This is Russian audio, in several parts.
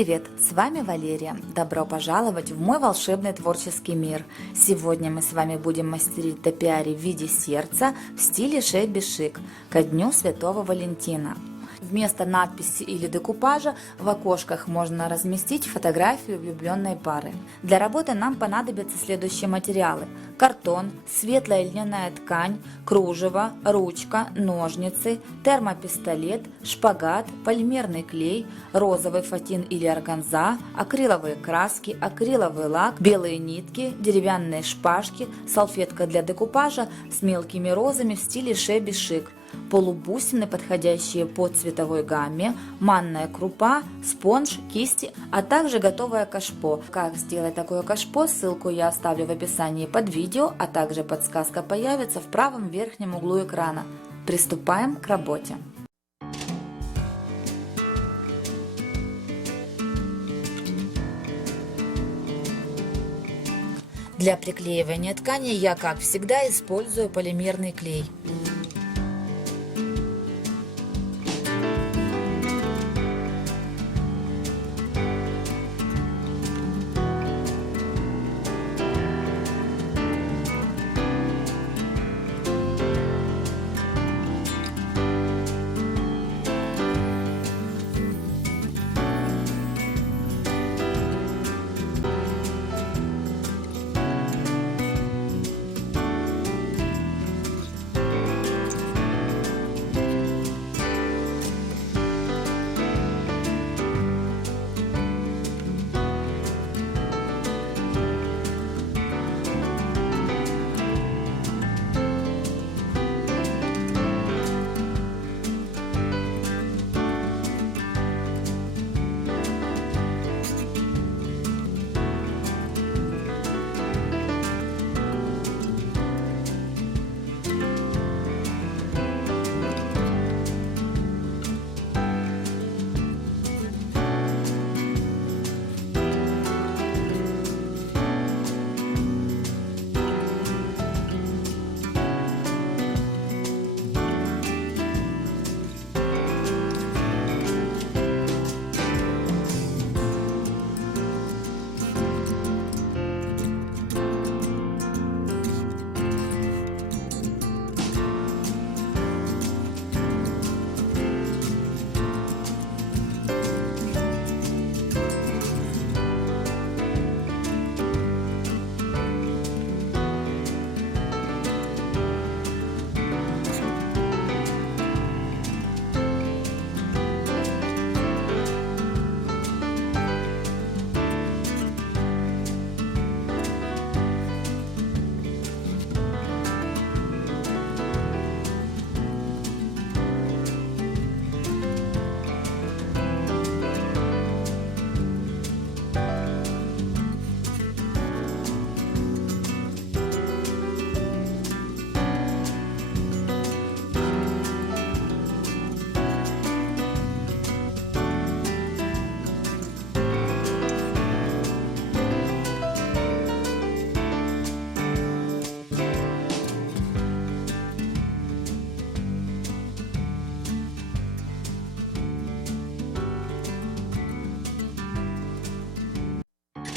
привет! С вами Валерия. Добро пожаловать в мой волшебный творческий мир. Сегодня мы с вами будем мастерить топиари в виде сердца в стиле шебби шик ко Дню Святого Валентина. Вместо надписи или декупажа в окошках можно разместить фотографию влюбленной пары. Для работы нам понадобятся следующие материалы: картон, светлая льняная ткань, кружево, ручка, ножницы, термопистолет, шпагат, полимерный клей, розовый фатин или органза, акриловые краски, акриловый лак, белые нитки, деревянные шпажки, салфетка для декупажа с мелкими розами в стиле шебби шик, полубусины, подходящие по цветовой гамме, манная крупа, спонж, кисти, а также готовое кашпо. Как сделать такое кашпо, ссылку я оставлю в описании под видео, а также подсказка появится в правом верхнем углу экрана. Приступаем к работе. Для приклеивания ткани я, как всегда, использую полимерный клей.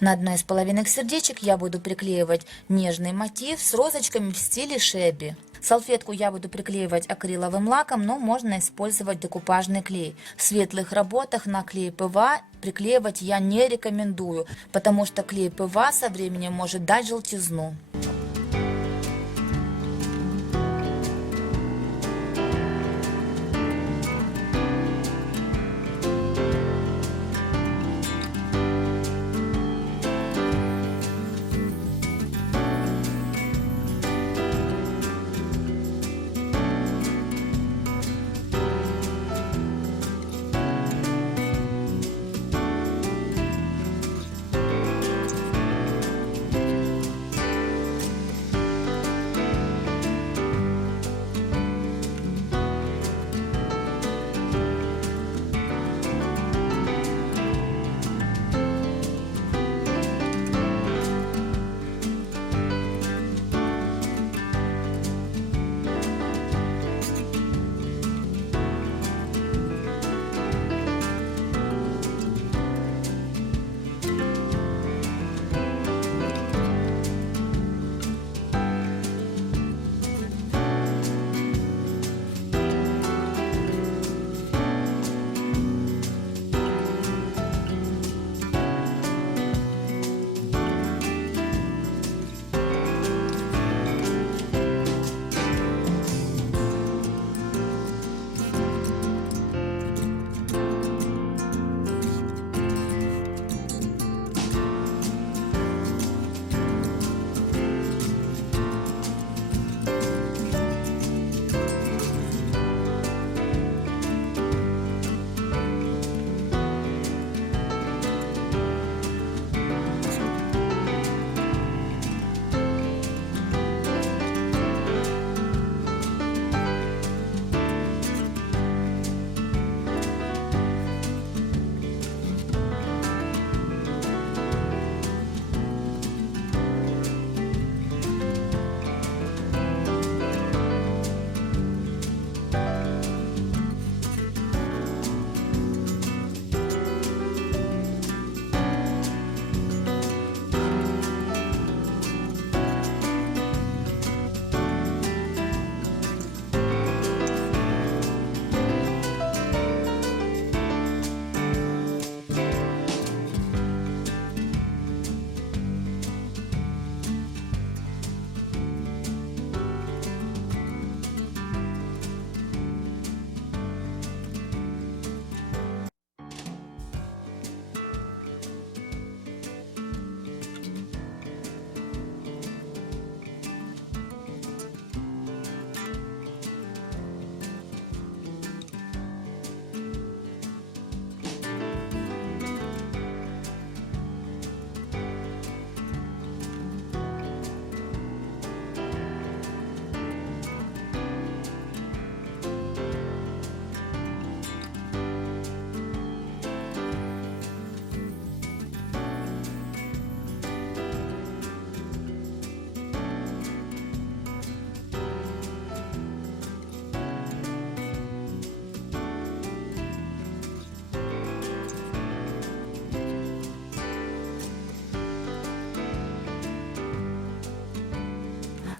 На одной из половинок сердечек я буду приклеивать нежный мотив с розочками в стиле шебби. Салфетку я буду приклеивать акриловым лаком, но можно использовать декупажный клей. В светлых работах на клей ПВА приклеивать я не рекомендую, потому что клей ПВА со временем может дать желтизну.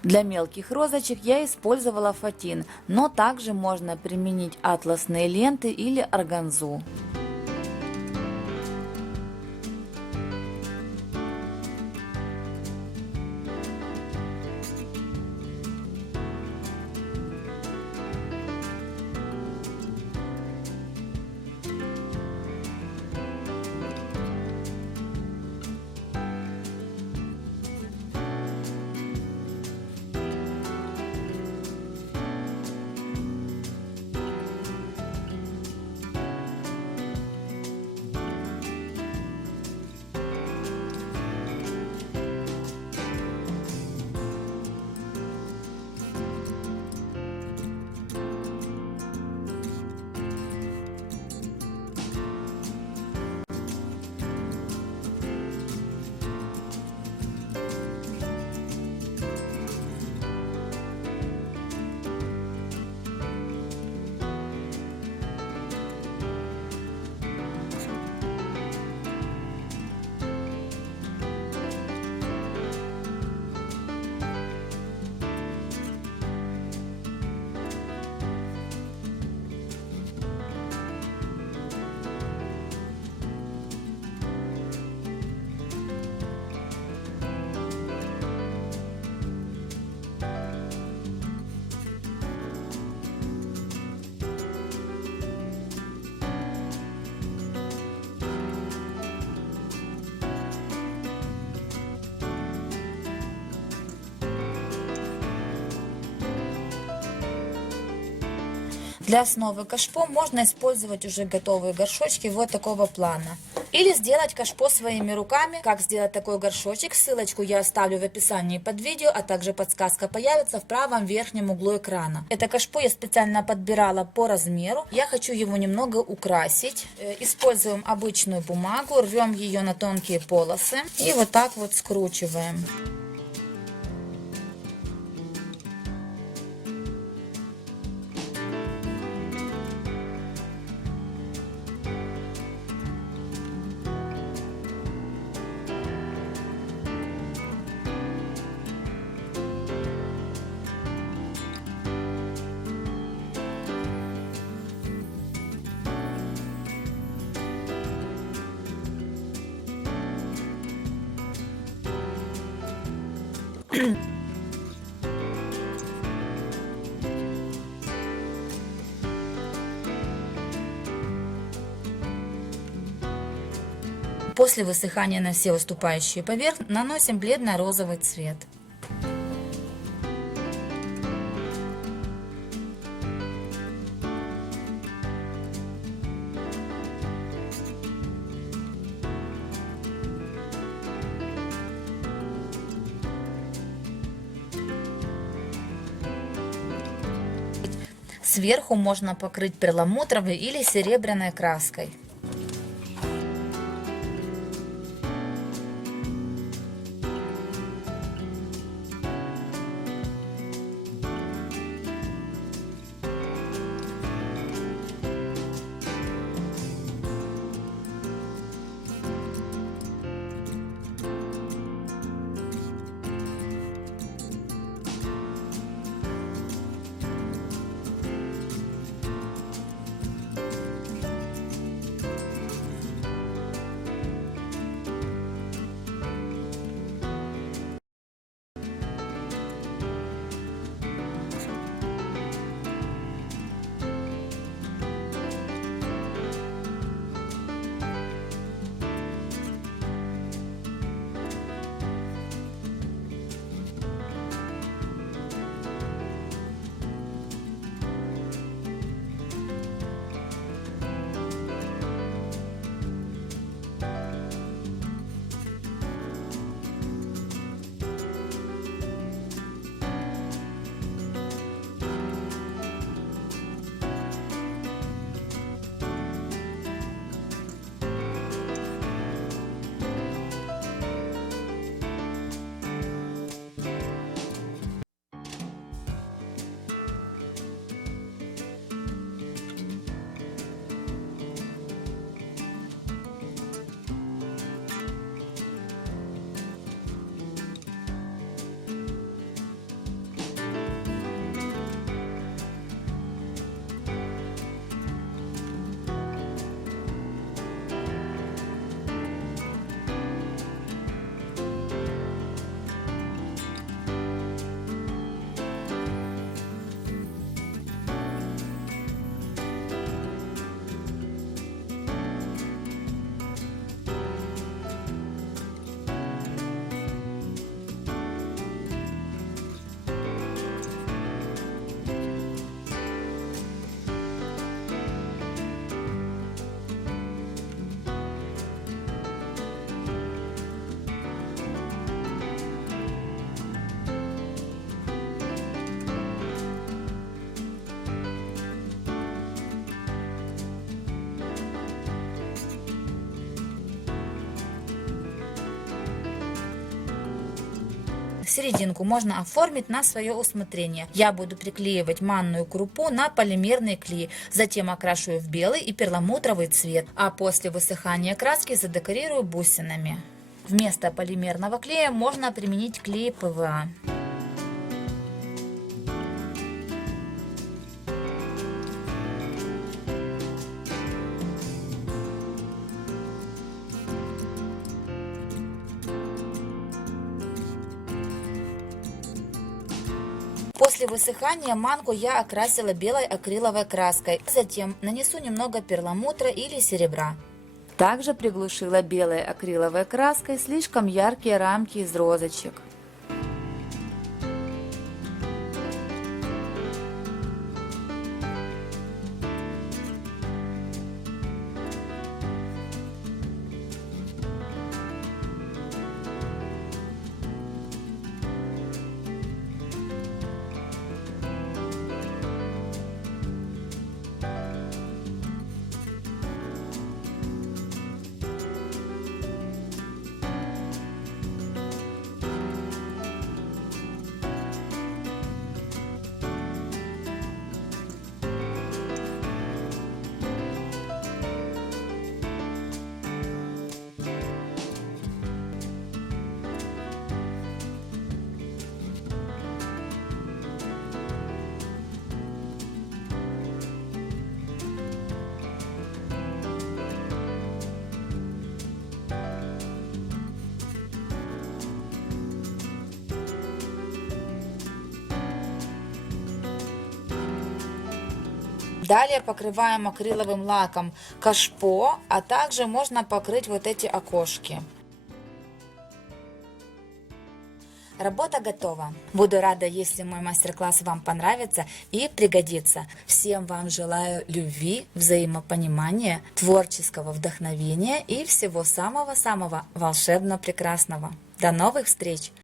Для мелких розочек я использовала фатин, но также можно применить атласные ленты или органзу. Для основы кашпо можно использовать уже готовые горшочки вот такого плана. Или сделать кашпо своими руками. Как сделать такой горшочек, ссылочку я оставлю в описании под видео, а также подсказка появится в правом верхнем углу экрана. Это кашпо я специально подбирала по размеру. Я хочу его немного украсить. Используем обычную бумагу, рвем ее на тонкие полосы и вот так вот скручиваем. После высыхания на все выступающие поверхности наносим бледно-розовый цвет. Сверху можно покрыть перламутровой или серебряной краской. Серединку можно оформить на свое усмотрение. Я буду приклеивать манную крупу на полимерный клей, затем окрашу ее в белый и перламутровый цвет, а после высыхания краски задекорирую бусинами. Вместо полимерного клея можно применить клей ПВА. После высыхания манку я окрасила белой акриловой краской. Затем нанесу немного перламутра или серебра. Также приглушила белой акриловой краской слишком яркие рамки из розочек. Далее покрываем акриловым лаком кашпо, а также можно покрыть вот эти окошки. Работа готова. Буду рада, если мой мастер-класс вам понравится и пригодится. Всем вам желаю любви, взаимопонимания, творческого вдохновения и всего самого-самого волшебно-прекрасного. До новых встреч!